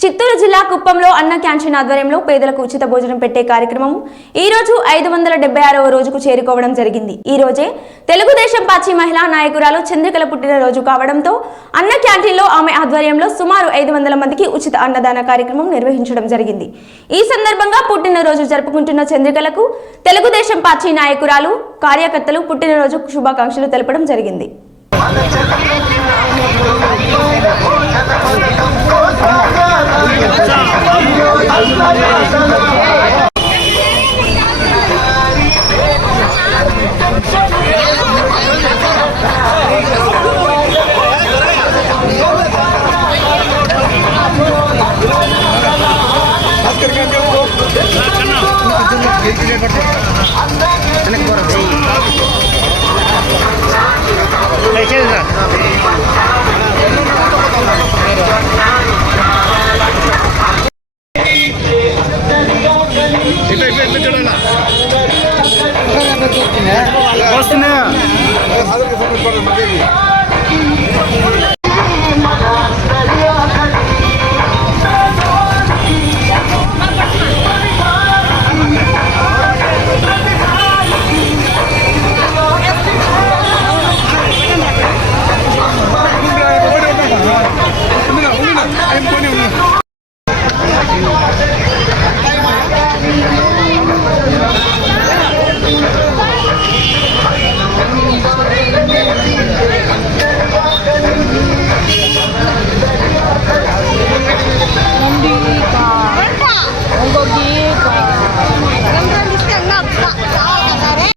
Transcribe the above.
చిత్తూరు జిల్లా కుప్పంలో అన్న క్యాంటీన్ ఆధ్వర్యంలో పేదలకు ఉచిత భోజనం పెట్టే కార్యక్రమం ఈ రోజు ఐదు వందల డెబ్బై ఆరవ రోజుకు చేరుకోవడం జరిగింది. ఈ రోజే తెలుగుదేశం పార్టీ మహిళా నాయకురాలు చంద్రికల పుట్టినరోజు కావడంతో అన్న క్యాంటీన్లో ఆమె ఆధ్వర్యంలో సుమారు ఐదు వందల మందికి ఉచిత అన్నదాన కార్యక్రమం నిర్వహించడం జరిగింది. ఈ సందర్భంగా పుట్టినరోజు జరుపుకుంటున్న చంద్రికలకు తెలుగుదేశం పార్టీ నాయకురాలు కార్యకర్తలు పుట్టినరోజు శుభాకాంక్షలు తెలపడం జరిగింది. அந்த না।